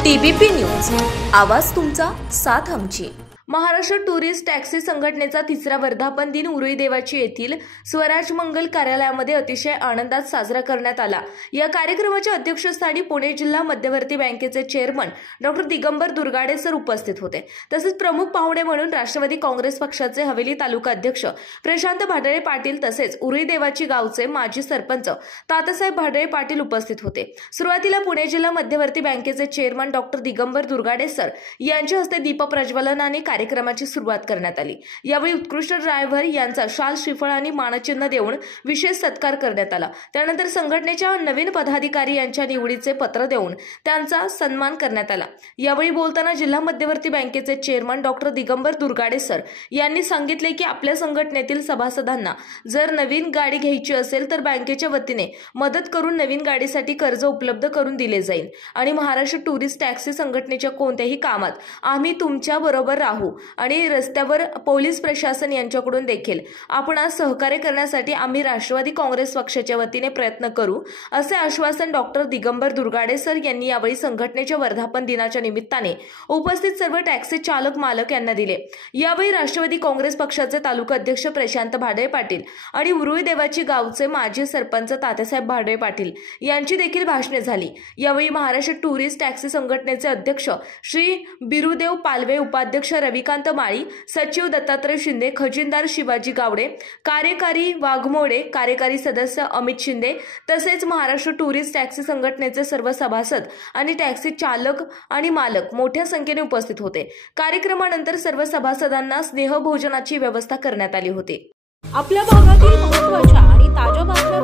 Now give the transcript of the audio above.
TBP news, आवाज तुमचा, साथ आमची। महाराष्ट्र टुरिस्ट टॅक्सी संघटनेचा तिसरा वर्धापन दिन उरुई देवाची येथील स्वराज मंगल कार्यालयामध्ये अतिशय आनंदात साजरा करण्यात आला। या कार्यक्रमाच्या अध्यक्षस्थानी पुणे जिल्हा मध्यवर्ती बँकेचे chairman doctor Digambar Durgade sir उपस्थित होते। तसेच प्रमुख पाहुणे म्हणून राष्ट्रवादी काँग्रेस पक्षाचे हवेली तालुका अध्यक्ष प्रशांत भाडळे पाटील तसेच उरुई देवाची गावचे माजी सरपंच तात्यासाहेब भाडळे पाटील उपस्थित होते। सुरुवातीला पुणे जिल्हा मध्यवर्ती बँकेचे chairman doctor Digambar Durgade sir यांच्या हस्ते दीप प्रज्वलनाने कार्यक्रमाची सुरुवात करण्यात आली। यावेळी उत्कृष्ट ड्रायव्हर यांचा शाल श्रीफळ आणि मानचिन्ह देऊन विशेष सत्कार करण्यात आला। त्यानंतर संघटनेच्या नवीन पदाधिकारी यांच्या निवडीचे पत्र देऊन त्यांचा सन्मान करण्यात आला। यावेळी बोलताना जिल्हा मध्यवर्ती बँकेचे chairman doctor Digambar Durgade sir यांनी सांगितले की आपल्या संघटनेतील सभासदांना जर नवीन गाडी घ्यायची असेल तर बँकेच्या वतीने मदत करून नवीन गाडीसाठी कर्ज उपलब्ध करून दिले जाईल आणि महाराष्ट्र टुरिस्ट टॅक्सी संघटनेच्या कोणत्याही कामात आम्ही तुमच्या बरोबर राहू आणि रस्त्यावर पोलीस प्रशासन यांच्याकडून देखील आपणास सहकार्य करण्यासाठी आम्ही राष्ट्रवादी काँग्रेस पक्षाच्या वतीने प्रयत्न करू, असे आश्वासन डॉक्टर दिगंबर दुर्गाडे सर यांनी यावेळी संघटनेच्या वर्धापन दिनाच्या निमित्ताने उपस्थित सर्व टॅक्सी चालक मालक यांना दिले। यावेळी राष्ट्रवादी काँग्रेस पक्षाचे तालुका अध्यक्ष प्रशांत भाडळे पाटील आणि उरुई देवाची गावचे माजी सरपंच तात्यासाहेब भाडळे पाटील यांची देखील भाषणे झाली। यावेळी महाराष्ट्र टुरिस्ट टॅक्सी संघटनेचे अध्यक्ष श्री बिरुदेव पालवे, उपाध्यक्ष रविकांत माळी, सचिव दत्तात्रय शिंदे, खजिनदार शिवाजी गावडे, कार्यकारी वाघमोडे, कार्यकारी सदस्य अमित शिंदे तसेच महाराष्ट्र टुरिस्ट टॅक्सी संघटनेचे सर्व सभासद आणि टॅक्सी चालक आणि मालक मोठ्या संख्येने उपस्थित होते। कार्यक्रमानंतर सर्व सभासदांना स्नेहभोजनाची व्यवस्था करण्यात आली होती। आपल्या भागातील महत्त्वाच्या आणि ताज्या बातम्या